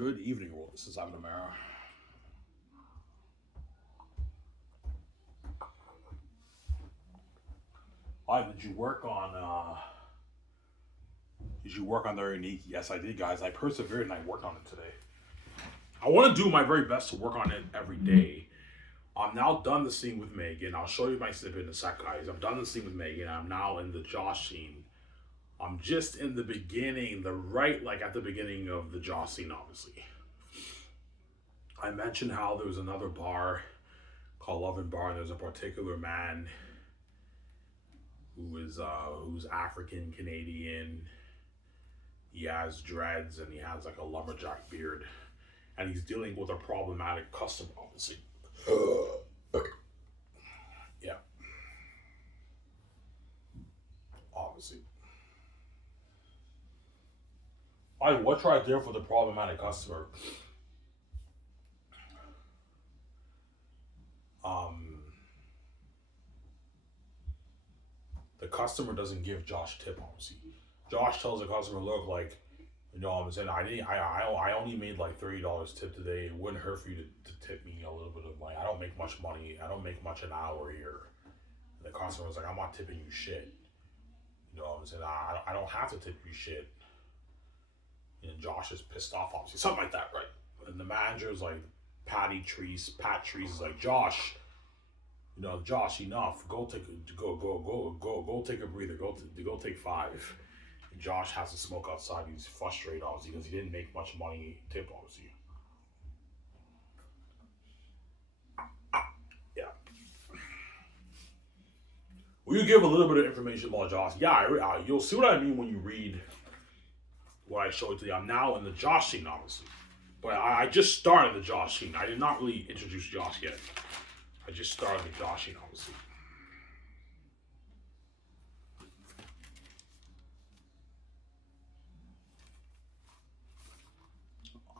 Good evening, world. This is Ivan Amara. Hi, did you work on did you work on the unique? Yes, I did, guys. I persevered and I worked on it today. I want to do my very best to work on it every day. I'm now done the scene with Megan. I'll show you my snippet in a sec, guys. I'm done the scene with Megan. I'm now in the Josh scene. I'm just in the beginning, like at the beginning of the Josh scene, obviously. I mentioned how there was another bar called Love and Bar, and there's a particular man who's African Canadian. He has dreads and he has like a lumberjack beard, and he's dealing with a problematic customer, obviously. Yeah, obviously. What's right there for the problematic customer? Um, the customer doesn't give Josh a tip, obviously. Josh tells the customer, "Look, like, I'm saying I didn't. I only made like $30 tip today. It wouldn't hurt for you to tip me a little bit of money. I don't make much money. I don't make much an hour here." And the customer was like, "I'm not tipping you shit. I'm saying I don't have to tip you shit." And Josh is pissed off, obviously, something like that, right? And the manager's like, Pat Trees is like, "Josh, Josh, enough. Go take a breather. Go take five." And Josh has to smoke outside. He's frustrated, obviously, because he didn't make much money tip, obviously. Yeah. Will you give a little bit of information about Josh? Yeah, you'll see what I mean when you read what I showed to you. I'm now in the Josh scene, obviously. But I just started the Josh scene. I did not really introduce Josh yet. I just started the Josh scene, obviously.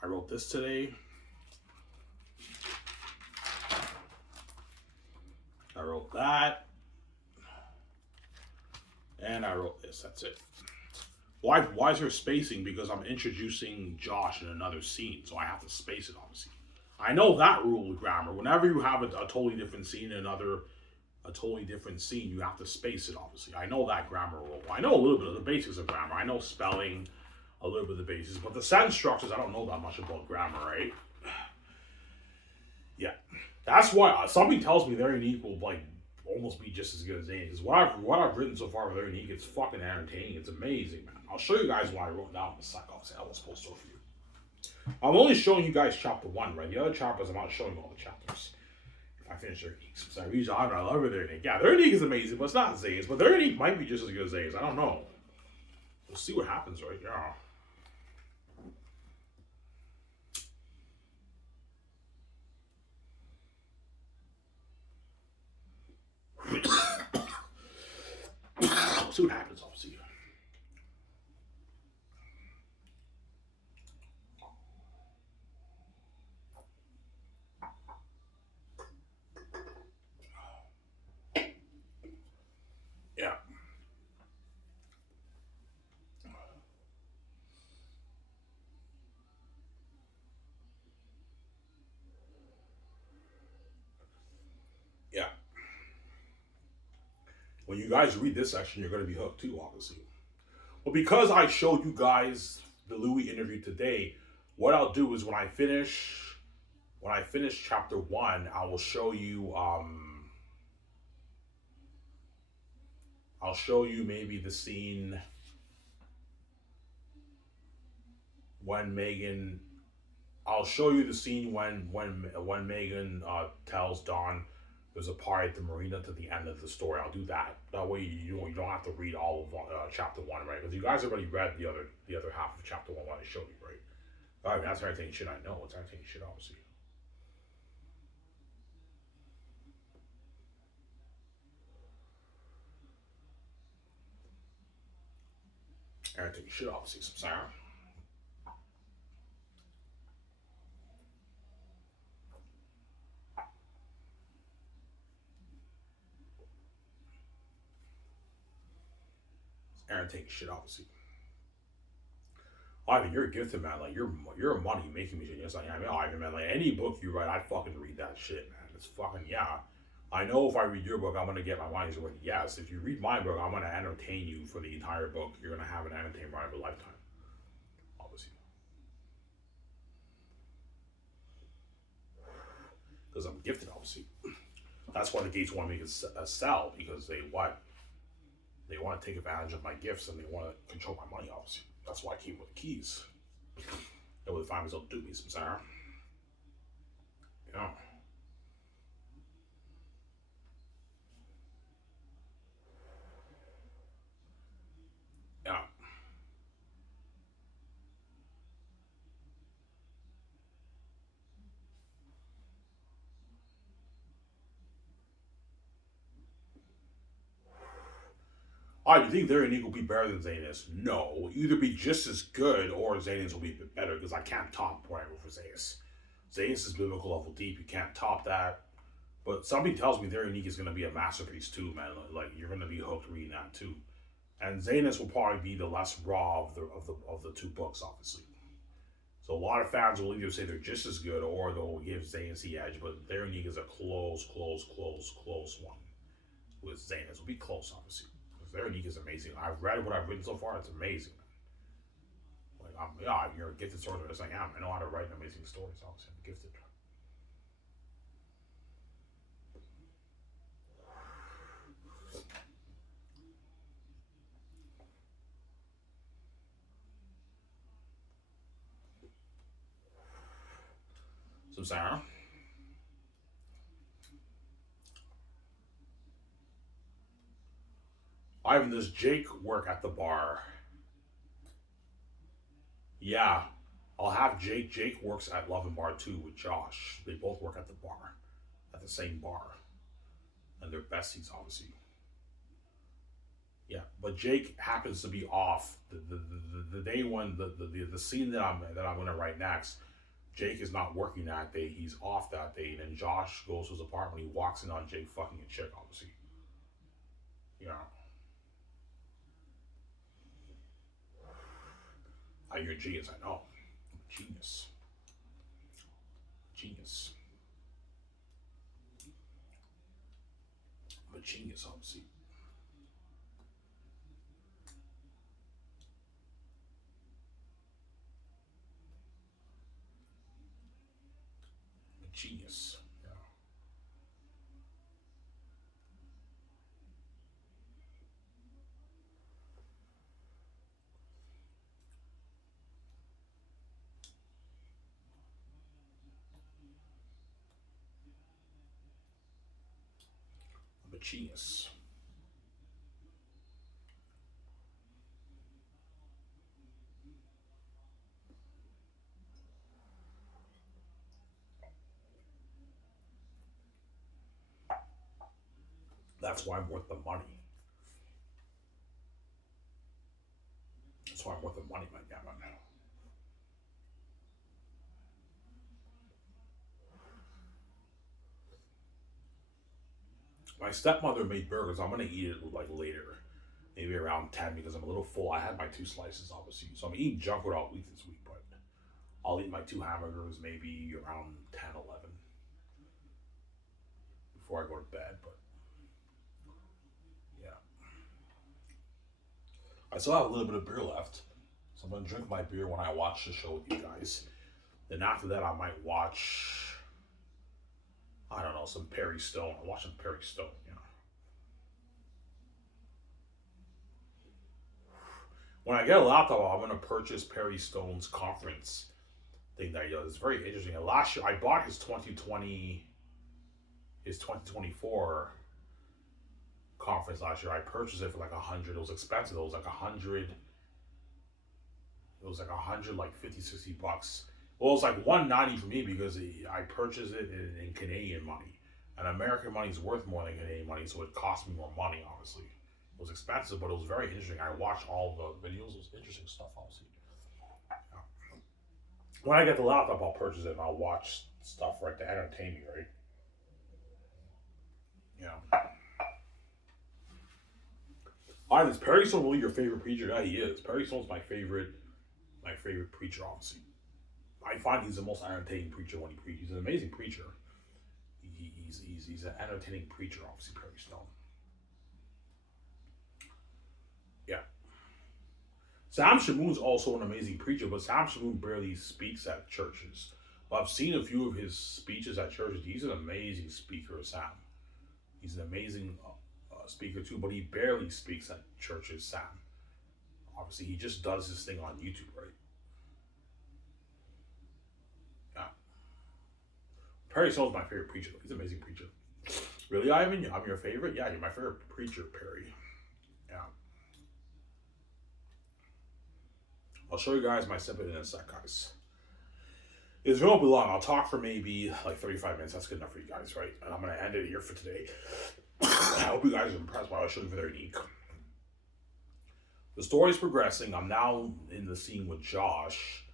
I wrote this today. I wrote that. And I wrote this. That's it. Why is there spacing? Because I'm introducing Josh in another scene, so I have to space it, obviously. I know that rule with grammar. Whenever you have a totally different scene in a totally different scene, you have to space it, obviously. I know that grammar rule. I know a little bit of the basics of grammar. I know spelling, a little bit of the basics, but the sentence structures, I don't know that much about grammar, right? Yeah. That's why something tells me they're unique will like almost be just as good as Zane. Because what I've written so far with they're unique, it's fucking entertaining. It's amazing, man. I'll show you guys what I wrote down in a sec. I'll say I was supposed to for you. I'm only showing you guys chapter one, right? The other chapters, I'm not showing all the chapters. If I finish their unique, so I love their unique. Yeah, their unique is amazing, but it's not Zane's. But their unique might be just as good as Zane's. I don't know. We'll see what happens, right? Yeah. We'll see what happens. I'll see. Yeah. Yeah. When you guys read this section, you're going to be hooked too, obviously. Well, because I showed you guys the Louis interview today, what I'll do is when I finish chapter one, I will show you I'll show you maybe the scene when Megan. I'll show you the scene when Megan tells Don there's a party at the marina to the end of the story. I'll do that. That way you don't have to read all of chapter one, right? Because you guys already read the other half of chapter one when I showed you, right? All right, that's everything shit I know. It's everything shit, obviously. Everything shit, obviously. Some sound. Aaron taking shit, obviously. Ivan, you're gifted, man. Like you're a money making machine. It's like, I mean, Ivan, man. Like any book you write, I fucking read that shit, man. It's fucking yeah. I know if I read your book, I'm gonna get my money's worth. Yes, if you read my book, I'm gonna entertain you for the entire book. You're gonna have an entertainment of a lifetime, obviously, because I'm gifted, obviously. That's why the Gates want me to sell because they what? They want to take advantage of my gifts and they want to control my money, obviously. That's why I came with the keys. And with the families, they'll do me some Sarah. Yeah. Yeah. Oh, you think their unique will be better than Xanus? No. Either be just as good or Xanus will be a bit better because I can't top what I wrote for Xanus. Xanus is biblical level deep. You can't top that. But something tells me their unique is going to be a masterpiece too, man. Like you're going to be hooked reading that too. And Xanus will probably be the less raw of the two books, obviously. So a lot of fans will either say they're just as good or they'll give Xanus the edge, but their unique is a close one. With Xanus, will be close, obviously. Because their unique is amazing. I've read what I've written so far; it's amazing. Like you're a gifted storyteller. Yes, I am. I know how to write amazing stories. Obviously, I'm gifted. So Sarah, Ivan, does Jake work at the bar? Yeah, I'll have Jake. Jake works at Love and Bar too with Josh. They both work at the bar, at the same bar, and they're besties, obviously. Yeah, but Jake happens to be off the day when the scene that I'm gonna write next. Jake is not working that day. He's off that day, and then Josh goes to his apartment. He walks in on Jake fucking a chick, obviously. Yeah, you're a genius. I know, genius, genius. I'm a genius, obviously. I'm a genius. Yeah, I'm a genius. That's why I'm worth the money. That's why I'm worth the money, my damn man. My stepmother made burgers. I'm gonna eat it like later, maybe around 10 because I'm a little full. I had my two slices, obviously, so I'm eating junk food all week this week. But I'll eat my two hamburgers maybe around 10, 11 before I go to bed. But yeah, I still have a little bit of beer left, so I'm gonna drink my beer when I watch the show with you guys. Then after that, I might watch. I don't know, some Perry Stone. I'll watch some Perry Stone. You know, when I get a laptop, I'm gonna purchase Perry Stone's conference thing that he does. It's very interesting. And last year, I bought his 2024 conference last year. I purchased it for like 100. It was expensive. It was like 100. It was like 100, like 50, $60. Well, it was like 190 for me because I purchased it in Canadian money, and American money is worth more than Canadian money, so it cost me more money. Obviously, it was expensive, but it was very interesting. I watched all the videos. It was interesting stuff. Obviously, when I get the laptop, I'll purchase it and I'll watch stuff right to entertain me. Right? Yeah. Is Perry Stone really your favorite preacher? Yeah, he is. Perry Stone's my favorite My favorite preacher, obviously. I find he's the most entertaining preacher when he preaches. He's an amazing preacher. He's an entertaining preacher, obviously, Perry Stone. Yeah. Sam Shamoon's also an amazing preacher, but Sam Shamoon barely speaks at churches. But I've seen a few of his speeches at churches. He's an amazing speaker, Sam. He's an amazing speaker too, but he barely speaks at churches, Sam. Obviously, he just does his thing on YouTube, right? Yeah. Perry Stone's my favorite preacher, though. He's an amazing preacher. Really, Ivan? I'm your favorite? Yeah, you're my favorite preacher, Perry. Yeah. I'll show you guys my snippet in a sec, guys. It's won't be long. I'll talk for maybe like 35 minutes. That's good enough for you guys, right? And I'm going to end it here for today. I hope you guys are impressed by what I showed you for their unique. The story's progressing. I'm now in the scene with Josh,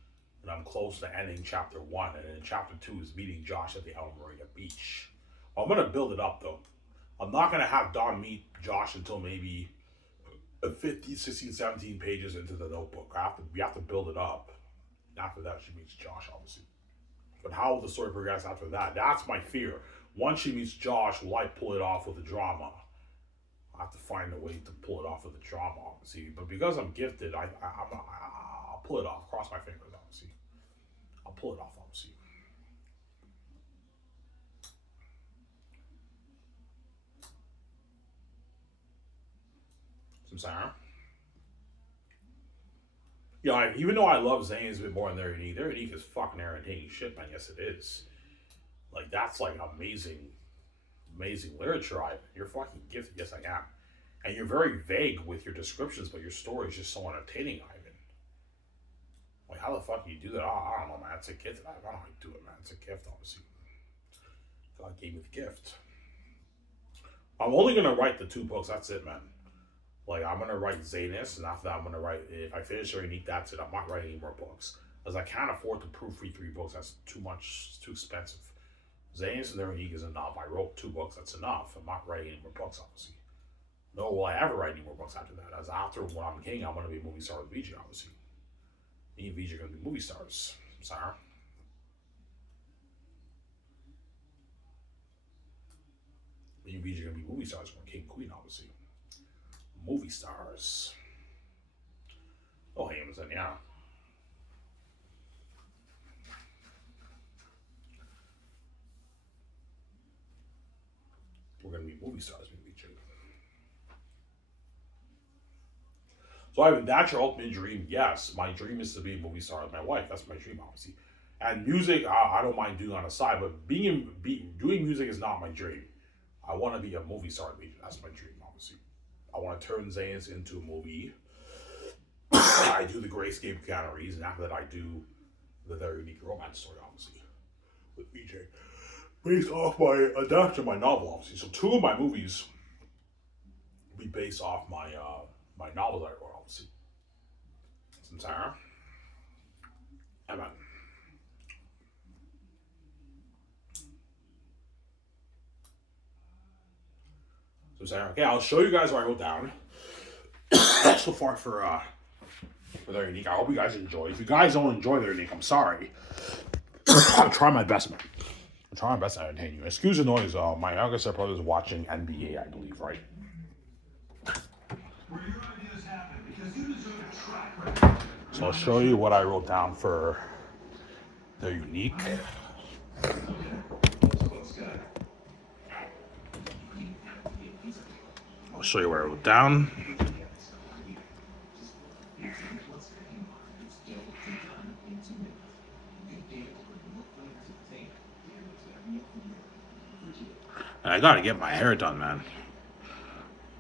and I'm close to ending chapter 1. And then chapter 2 is meeting Josh at the El Maria Beach. I'm going to build it up, though. I'm not going to have Don meet Josh until maybe 50, 16, 17 pages into the notebook. We have to build it up. After that, she meets Josh, obviously. But how will the story progress after that? That's my fear. Once she meets Josh, will I pull it off with the drama? I have to find a way to pull it off with the drama, obviously. But because I'm gifted, I'll pull it off. Cross my fingers, obviously. I'll pull it off, obviously. Some Sarah. Yeah, even though I love Zane's a bit more than their unique is fucking entertaining shit, man. Yes, it is. Like, that's like amazing literature, Ivan. You're fucking gifted. Yes, I am. And you're very vague with your descriptions, but your story is just so entertaining, Ivan. Like, how the fuck do you do that? I don't know, man. It's a gift. I don't know how you do it, man. It's a gift, obviously. God gave me the gift. I'm only going to write the 2 books. That's it, man. Like, I'm going to write Xanus, and after that, I'm going to write, if I finish their unique, that's it. I'm not writing any more books. Because I can't afford to proofread 3 books. That's too much. It's too expensive. Xanus and their unique is enough. I wrote 2 books. That's enough. I'm not writing any more books, obviously. Nor will I ever write any more books after that. As after when I'm king, I'm going to be a movie star with VJ, obviously. Me and VJ are going to be movie stars. I'm sorry. Me and VJ are going to be movie stars. We're king and queen, obviously. Movie stars. Oh, Amazon, yeah. We're going to be movie stars, maybe. So, Ivan, that's your ultimate dream. Yes, my dream is to be a movie star with my wife. That's my dream, obviously. And music, I don't mind doing on the side, but doing music is not my dream. I want to be a movie star with VJ. That's my dream, obviously. I want to turn Xanus into a movie. I do the Grayscape Galleries, and after that, I do the Very Unique Romance story, obviously, with VJ, based off my adaptation of my novel, obviously. So 2 of my movies will be based off my my novels I wrote, obviously. Some Sarah. Amen. So Sarah. Okay, I'll show you guys what I wrote down so far for their unique. I hope you guys enjoy. If you guys don't enjoy their unique, I'm sorry. I'll try my best, man. I'm trying my best to entertain you. Excuse the noise. My youngest brother is watching NBA, I believe, right? So I'll show you what I wrote down for their unique. I'll show you what I wrote down. And I gotta get my hair done, man.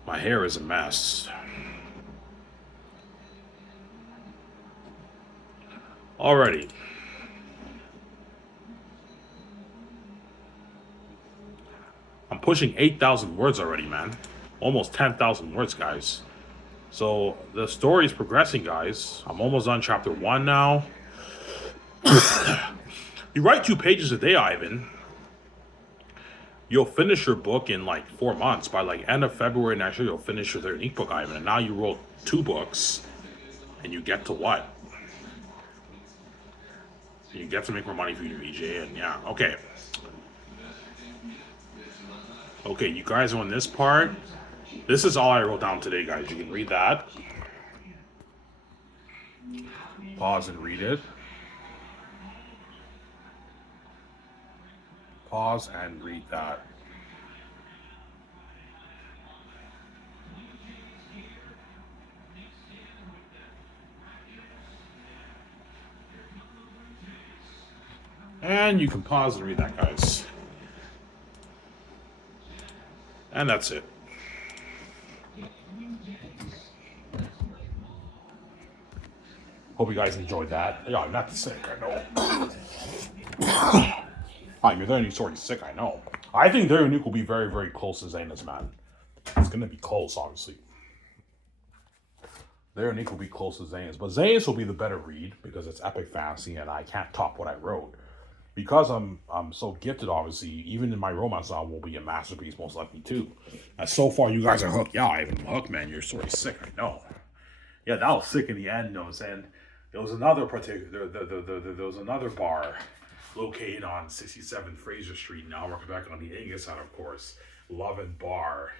My hair is a mess. Alrighty. I'm pushing 8,000 words already, man. Almost 10,000 words, guys. So the story is progressing, guys. I'm almost on chapter 1 now. You write 2 pages a day, Ivan. You'll finish your book in like 4 months. By like end of February next year, you'll finish your unique book, Ivan. And now you wrote 2 books, and you get to what? You get to make more money for your VJ, and yeah, okay. Okay, you guys on this part. This is all I wrote down today, guys. You can read that. Pause and read it. Pause and read that. And you can pause and read that, guys. And that's it. Hope you guys enjoyed that. Yeah, I'm not sick, I know. I'm very sorry sick, I know. I think their nuke will be very, very close to Xanus, man. It's gonna be close, obviously. Their nuke will be close to Xanus, but Xanus will be the better read because it's epic fantasy, and I can't top what I wrote. Because I'm so gifted, obviously, even in my romance novel will be a masterpiece, most likely too. And so far, you guys are hooked. Yeah, I'm hooked, man. You're sort of sick, I know. Yeah, that was sick in the end, you know what I'm saying? There was another particular, there was another bar located on 67 Fraser Street now. We're back on the Angus side, of course. Love and Bar.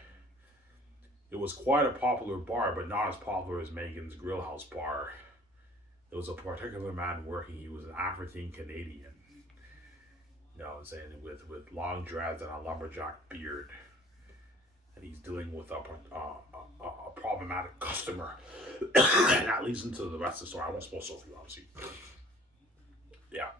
It was quite a popular bar, but not as popular as Megan's Grill House bar. There was a particular man working. He was an African Canadian. You know what I'm saying? With long dreads and a lumberjack beard. And he's dealing with a problematic customer. And that leads into the rest of the story. I won't spoil so for you, obviously. Yeah.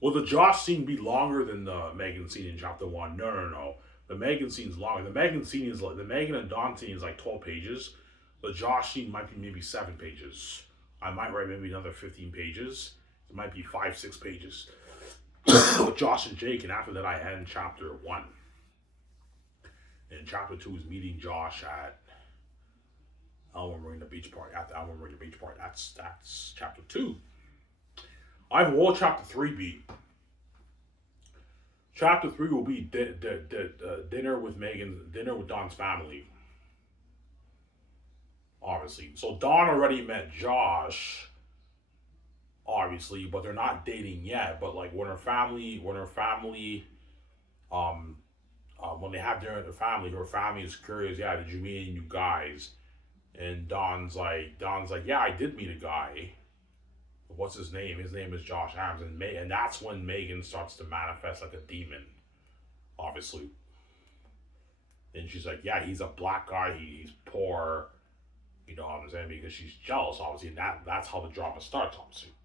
Will the Josh scene be longer than the Megan scene in chapter 1? No. The Megan scene's longer. The Megan scene is like the Megan and Don scene is like 12 pages. The Josh scene might be maybe 7 pages. I might write maybe another 15 pages. It might be 5-6 pages. With Josh and Jake, and after that I end chapter 1. And chapter 2 is meeting Josh at Elmer Marina Beach Party. At the Elmer Marina Beach Party. That's chapter 2. I have what chapter 3 be? Chapter 3 will be dinner with Don's family. Obviously. So Don already met Josh, obviously, but they're not dating yet. But like when when they have dinner with her family is curious, yeah, did you meet any new guys? And Don's like, yeah, I did meet a guy. What's his name? His name is Josh Adams, and that's when Megan starts to manifest like a demon, obviously. And she's like, yeah, he's a black guy, he's poor, you know what I'm saying? Because she's jealous, obviously, and that's how the drama starts, obviously.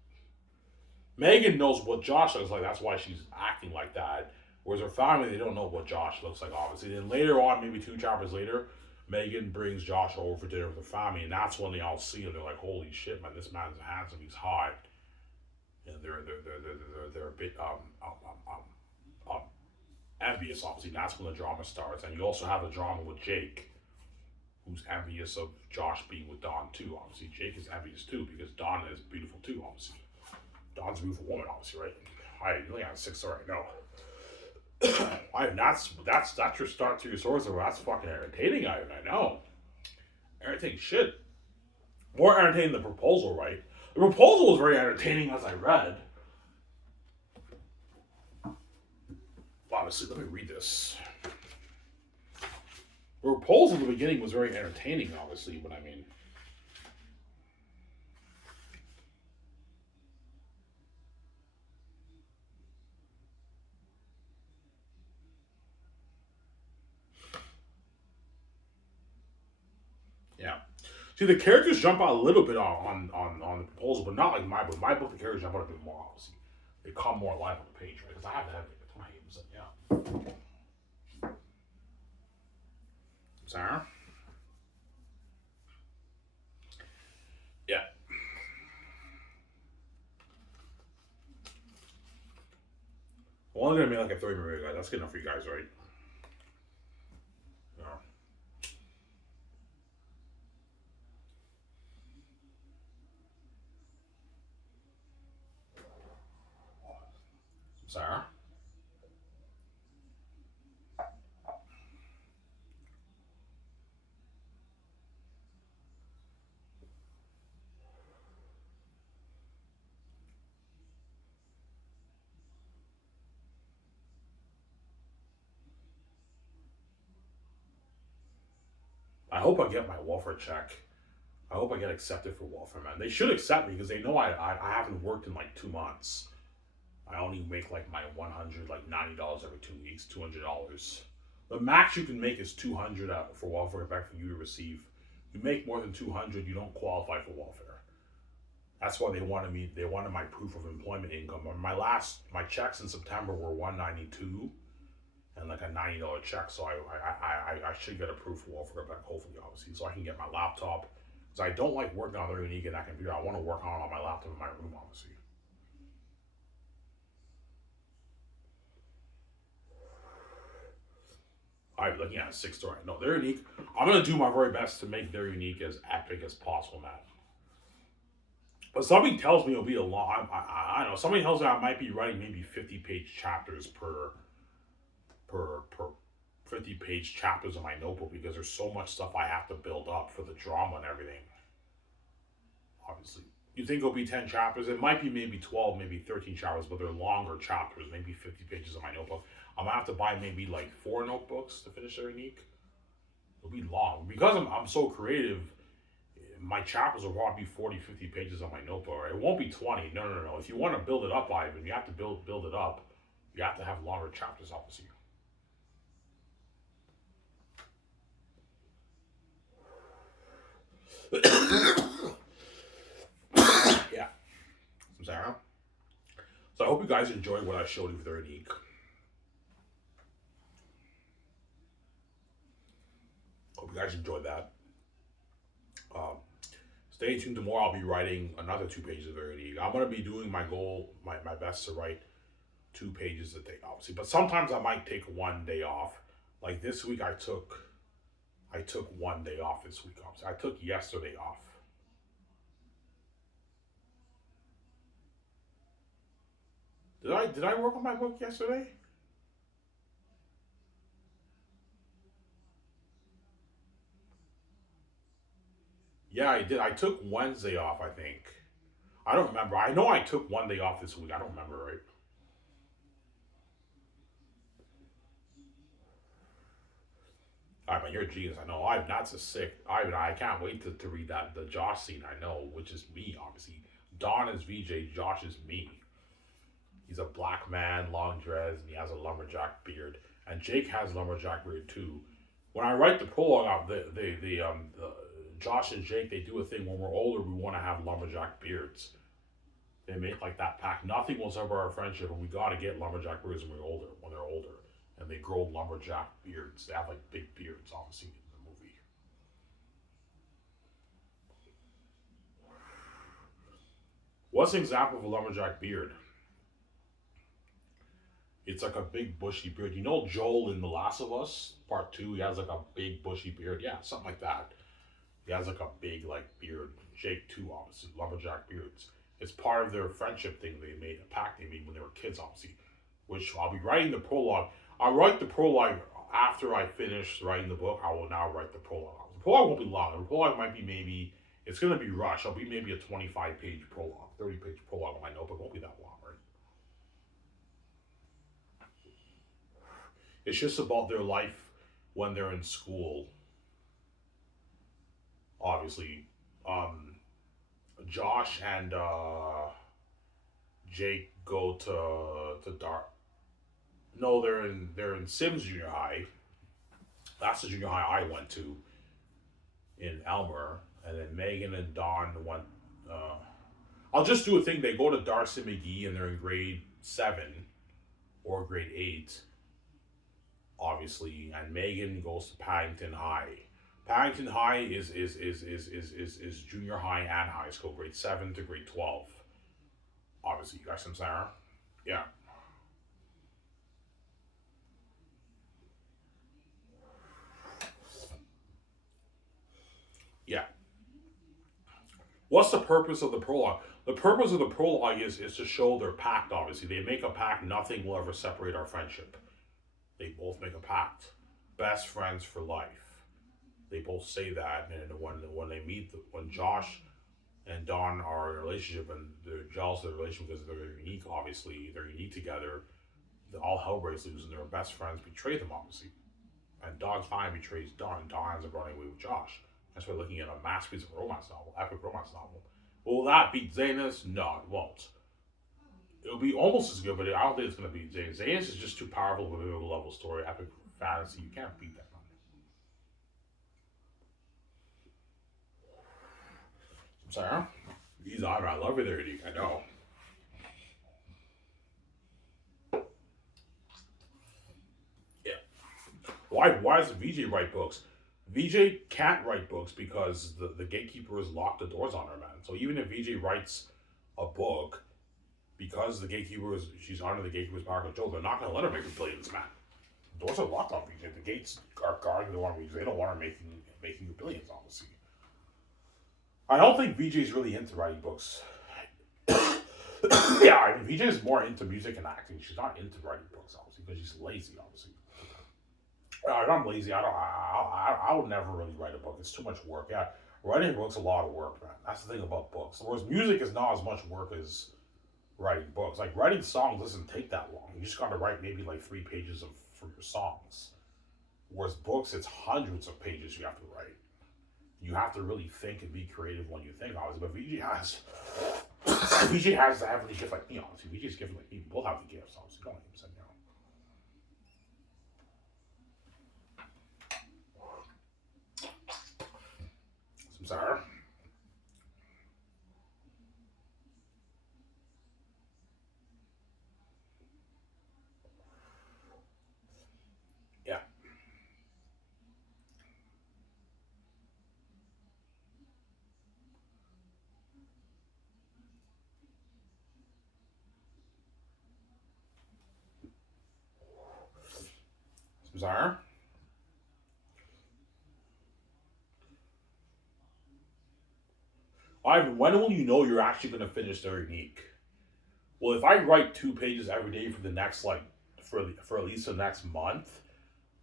Megan knows what Josh looks like, that's why she's acting like that. Whereas her family, they don't know what Josh looks like, obviously. Then later on, maybe 2 chapters later, Megan brings Josh over for dinner with her family, and that's when they all see him. They're like, "Holy shit, man! This man's handsome. He's hot." And they're a bit envious. Obviously, that's when the drama starts. And you also have a drama with Jake, who's envious of Josh being with Dawn too. Obviously, Jake is envious too because Dawn is beautiful too. Obviously, Dawn's a beautiful woman. Obviously, right? I only have 6 right now. That's your start to your source. That's fucking entertaining. I know. Entertaining shit. More entertaining than the proposal, right? The proposal was very entertaining as I read. Obviously, let me read this. The proposal in the beginning was very entertaining, obviously, but I mean. Yeah. See, the characters jump out a little bit on the proposal, but not like my book. My book, the characters jump out a bit more, obviously. They come more alive on the page, right? Because I have to have it at times. Yeah. Sarah? Yeah. I'm only going to make like a 30-minute guys. That's good enough for you guys, right? Yeah. Sarah? hope I get my welfare check. I hope I get accepted for welfare, man. They should accept me because they know I haven't worked in like 2 months. I only make like my 100, like $90 every 2 weeks, $200. The max you can make is 200 for welfare back for you to receive. You make more than 200, you don't qualify for welfare. That's why they wanted me. They wanted my proof of employment income. My checks in September were 192 and like a $90 check. So I should get a proof of welfare back, hopefully, obviously, so I can get my laptop. Because I don't like working on Very Unique and that computer. I want to work on my laptop in my room, obviously. I'm looking at a 6 story. No, they're unique. I'm gonna do my very best to make their unique as epic as possible, man. But something tells me it'll be a long. I don't know. Something tells me I might be writing maybe 50-page chapters per 50-page chapters in my notebook because there's so much stuff I have to build up for the drama and everything. Obviously, you think it'll be 10 chapters? It might be maybe 12, maybe 13 chapters, but they're longer chapters. Maybe 50 pages in my notebook. I'm gonna have to buy maybe like 4 notebooks to finish their unique. It'll be long because I'm so creative. My chapters will probably be 40, 50 pages on my notebook. It won't be 20. No. If you want to build it up, Ivan, you have to build it up. You have to have longer chapters, obviously. Yeah. I'm Sarah. So I hope you guys enjoyed what I showed you with their unique. Hope you guys enjoyed that. Stay tuned. Tomorrow I'll be writing another 2 pages of their unique. I'm gonna be doing my best to write 2 pages a day, obviously. But sometimes I might take one day off. Like this week, I took 1 day off this week. Obviously, I took yesterday off. Did I work on my book yesterday? Yeah, I did. I took Wednesday off, I think. I don't remember. I know I took 1 day off this week. I don't remember, right? I mean, you're a genius. I know. I'm not so sick. I can't wait to read that the Josh scene. I know, which is me, obviously. Don is VJ. Josh is me. He's a black man, long dreads, and he has a lumberjack beard. And Jake has a lumberjack beard too. When I write the prologue out, the Josh and Jake, they do a thing when we're older. We want to have lumberjack beards. They make like that pact. Nothing will separate our friendship, and we gotta get lumberjack beards when we're older. When they're older, and they grow lumberjack beards. They have like big beards, obviously, in the movie. What's an example of a lumberjack beard? It's like a big bushy beard. You know Joel in The Last of Us Part Two? He has like a big bushy beard. Yeah, something like that. He has like a big like beard. Jake too, obviously, lumberjack beards. It's part of their friendship thing they made, a pact they made when they were kids, obviously. Which I'll be writing the prologue. I'll write the prologue after I finish writing the book. I will now write the prologue. The prologue won't be long. The prologue might be maybe, it's gonna be rushed. It'll be maybe a 25-page prologue, 30-page prologue on my notebook. It won't be that long, right? It's just about their life when they're in school. Obviously, um, Josh and Jake go to Dark. No, they're in Sims Junior High. That's the junior high I went to in Elmer, and then Megan and Don went. Uh, I'll just do a thing. They go to Darcy McGee, and they're in grade 7 or grade 8, obviously, and Megan goes to Paddington High. Paddington High is junior high and high school, grade 7 to grade 12. Obviously, you guys from Sarah? Yeah. Yeah. What's the purpose of the prologue? The purpose of the prologue is to show their pact, obviously. They make a pact, nothing will ever separate our friendship. They both make a pact. Best friends for life. They both say that, and when they meet, when Josh and Don are in a relationship and they're jealous of their relationship because they're unique, obviously, they're unique together, all hell breaks loose and their best friends betray them, obviously. And Dawn's finally betrays Dawn, and Dawn ends up running away with Josh. That's why we're looking at a masterpiece of a romance novel, epic romance novel. Will that beat Xanus? No, it won't. It'll be almost as good, but I don't think it's going to beat Xanus. Xanus is just too powerful of a level story, epic fantasy. You can't beat that. I'm sorry, huh? He's on. I love it, already. I know. Yeah. Why does VJ write books? VJ can't write books because the gatekeepers lock the doors on her, man. So even if VJ writes a book, because the gatekeepers, she's under the gatekeeper's power control, they're not going to let her make billions, man. The doors are locked on VJ. The gates are guarding the door on VJ. They don't want her making billions, obviously. I don't think VJ's really into writing books. Yeah, I mean, VJ is more into music and acting. She's not into writing books, obviously, because she's lazy, obviously. If I'm lazy, I would never really write a book. It's too much work. Yeah, writing a book's a lot of work, man. That's the thing about books. Whereas music is not as much work as writing books. Like writing songs doesn't take that long. You just gotta write maybe like 3 pages for your songs. Whereas books, it's hundreds of pages you have to write. You have to really think and be creative when you think, obviously. But VJ has the heavenly gift like me, obviously. VJ's gift like me. Both have the gifts, obviously. Don't even say no. Some sour. Yeah. Some sour. Ivan, when will you know you're actually going to finish the unique? Well, if I write 2 pages every day for the next, like, for at least the next month,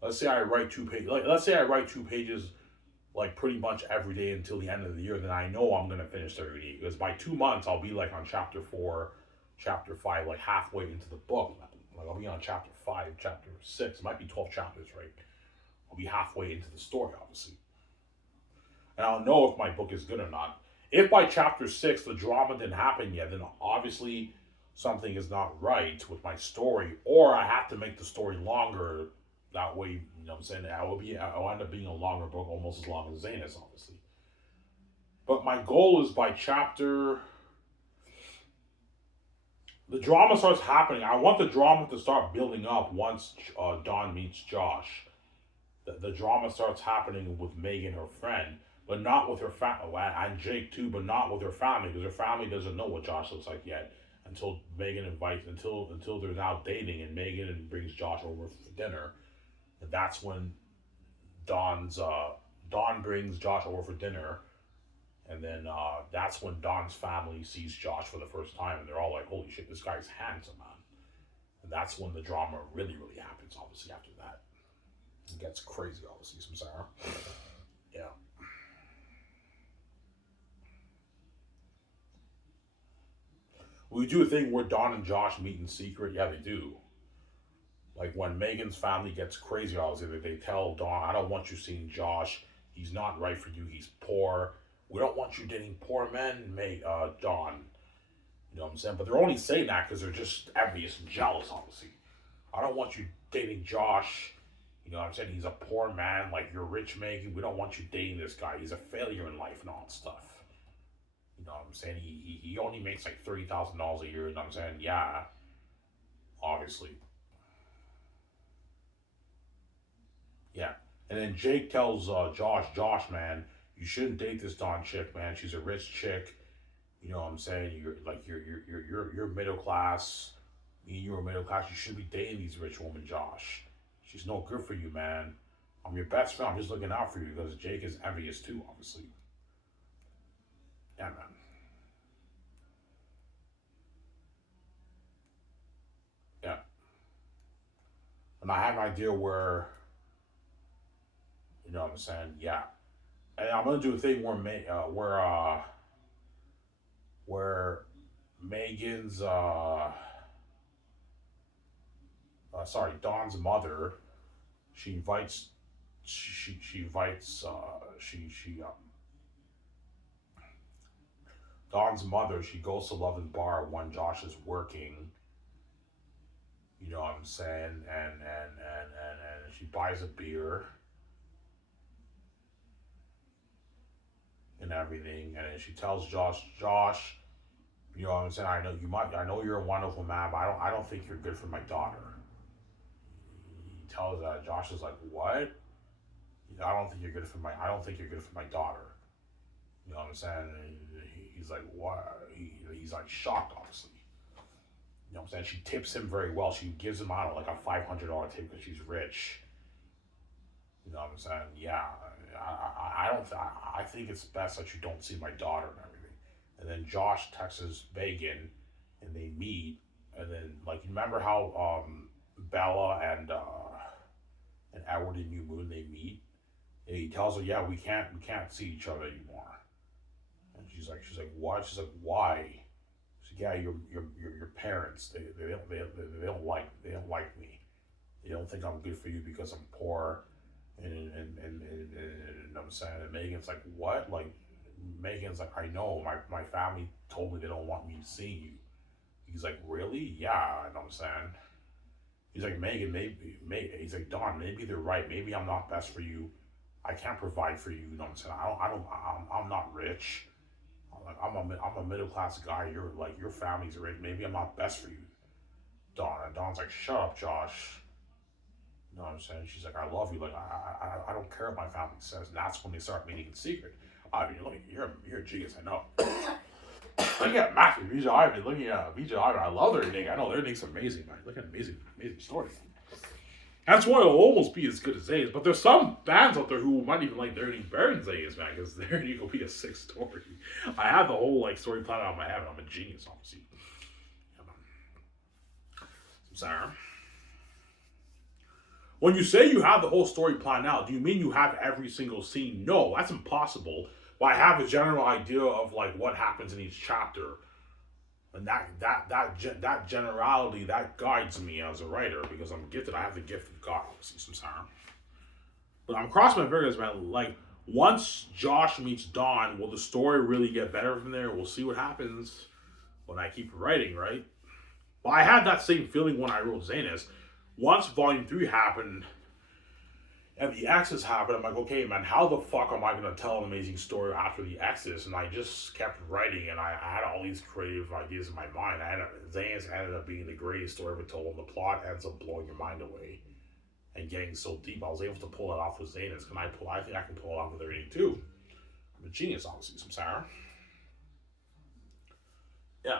let's say I write 2 pages, like, let's say I write 2 pages, like, pretty much every day until the end of the year, then I know I'm going to finish the unique. Because by 2 months, I'll be, like, on chapter 4, chapter 5, like, halfway into the book. Like, I'll be on chapter 5, chapter 6. It might be 12 chapters, right? I'll be halfway into the story, obviously. And I'll know if my book is good or not. If by chapter 6 the drama didn't happen yet, then obviously something is not right with my story, or I have to make the story longer. That way, you know what I'm saying? I'll end up being a longer book, almost as long as Xanus, obviously. But my goal is by chapter the drama starts happening. I want the drama to start building up once Dawn meets Josh. The drama starts happening with Megan, her friend, but not with her family, and Jake too, but not with her family, because her family doesn't know what Josh looks like yet until Megan invites until they're now dating, and Megan brings Josh over for dinner, and that's when Dawn's Dawn brings Josh over for dinner, and then that's when Dawn's family sees Josh for the first time, and they're all like, "Holy shit, this guy's handsome, man!" And that's when the drama really happens. Obviously, after that, it gets crazy. Obviously, some Sarah. Yeah. We do a thing where Dawn and Josh meet in secret. Yeah, they do. Like when Megan's family gets crazy, obviously, they tell Dawn, "I don't want you seeing Josh. He's not right for you. He's poor. We don't want you dating poor men, Dawn." You know what I'm saying? But they're only saying that because they're just envious and jealous, obviously. I don't want you dating Josh. You know what I'm saying? He's a poor man, like you're rich, Megan. We don't want you dating this guy. He's a failure in life and all that stuff. You know what I'm saying? He only makes like $30,000 a year. You know what I'm saying? Yeah, obviously. Yeah. And then Jake tells Josh, man, you shouldn't date this Dawn chick, man. She's a rich chick. You know what I'm saying? You're middle class. Me and you are middle class. You should be dating these rich women, Josh. She's no good for you, man. I'm your best friend. I'm just looking out for you because Jake is envious too, obviously. Yeah, man. Yeah. And I have an idea where, you know what I'm saying? Yeah. And I'm gonna do a thing where Megan's sorry, Dawn's mother, she invites she invites Dawn's mother. She goes to London Bar when Josh is working. You know what I'm saying? And she buys a beer and everything, and then she tells Josh, you know what I'm saying? I know you're a wonderful man, but I don't think you're good for my daughter. He tells Josh is like, what? I don't think you're good for my daughter. You know what I'm saying? And he's like, what? He's like shocked, obviously. You know what I'm saying? She tips him very well. She gives him out like a $500 tip because she's rich. You know what I'm saying? Yeah, I don't. I think it's best that you don't see my daughter and everything. And then Josh texts Megan, and they meet. And then like you remember how Bella and Edward and New Moon they meet. And he tells her, yeah, we can't see each other anymore. And she's like what? She's like, why? She's like, yeah, your parents they don't like me. They don't think I'm good for you because I'm poor. And I'm saying, and Megan's like, what? Like, Megan's like, I know, my family told me they don't want me to see you. He's like, really? Yeah, and I'm saying, he's like, Megan, maybe, he's like, Dawn, maybe they're right. Maybe I'm not best for you. I can't provide for you. You know what I'm saying? I'm not rich. I'm a middle class guy. You're like, your family's rich. Maybe I'm not best for you, Dawn. And Dawn's like, shut up, Josh. You know what I'm saying? She's like, I love you. Like, I don't care what my family says. And that's when they start meeting in secret. I mean, look, you're a genius, I know. Look at Matthew, Vijay Ivan. Looking at Vijay Ivan. I love their thing. I know their thing's amazing, man. Look at amazing story. That's why it'll almost be as good as Zays. But there's some bands out there who might even like their thing better than Zays, man, because their thing will be a sick story. I have the whole like story planned out in my head. I'm a genius, obviously. Yeah, man. Sarah. When you say you have the whole story planned out, do you mean you have every single scene? No, that's impossible. But I have a general idea of like what happens in each chapter, and that generality that guides me as a writer because I'm gifted. I have the gift of God, obviously, sometimes. But I'm crossing my fingers, man. Like once Josh meets Dawn, will the story really get better from there? We'll see what happens when I keep writing, right? Well, I had that same feeling when I wrote Xanus. Once Volume 3 happened and the Exodus happened, I'm like, okay, man, how the fuck am I going to tell an amazing story after the Exodus? And I just kept writing, and I had all these creative ideas in my mind. Xanus ended up being the greatest story ever told, and the plot ends up blowing your mind away and getting so deep. I was able to pull it off with Xanus. I think I can pull it off with everything, too. I'm a genius, obviously, some Sarah. Yeah.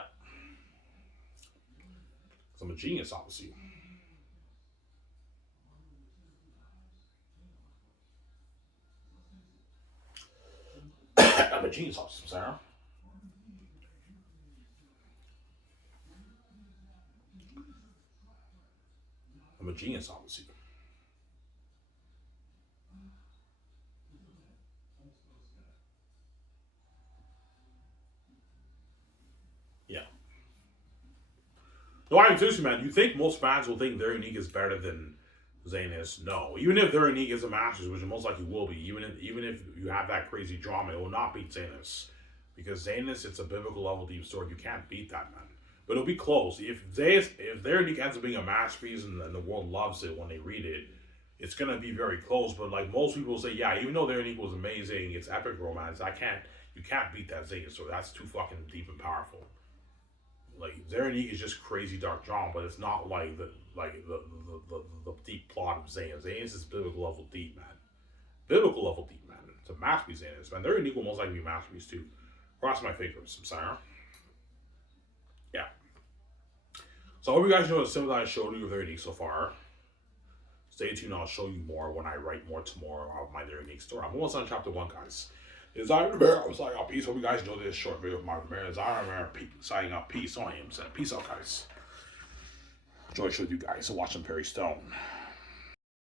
So I'm a genius, obviously. I'm a genius, obviously, Sarah. I'm a genius, obviously. Yeah. No, I mean, seriously, man, you think most fans will think their unique is better than Xanus? No. Even if their unique is a Masters, which it most likely will be, even if you have that crazy drama, it will not beat Xanus. Because Xanus, it's a biblical level deep story. You can't beat that, man. But it'll be close. If their unique ends up being a masterpiece and the world loves it when they read it, it's gonna be very close. But like most people say, yeah, even though their unique was amazing, it's epic romance. You can't beat that Xanus story. That's too fucking deep and powerful. Like Zerenique is just crazy dark drama, but it's not like the deep plot of Xanus. Xanus is biblical level deep, man. Biblical level deep, man. It's a masterpiece, Xanus, man. Zerenique will most likely be a masterpiece too. Cross my fingers. I'm sorry. Yeah. So I hope you guys know the symbol that I showed you of Zerenique so far. Stay tuned. I'll show you more when I write more tomorrow of my Zerenique story. I'm almost on chapter 1, guys. Is I remember I was like, oh, peace. Hope you guys enjoyed this short video of my remember. Is I remember signing up. Peace on him. Saying peace out, guys. Enjoy the show with you guys. So watch some Perry Stone.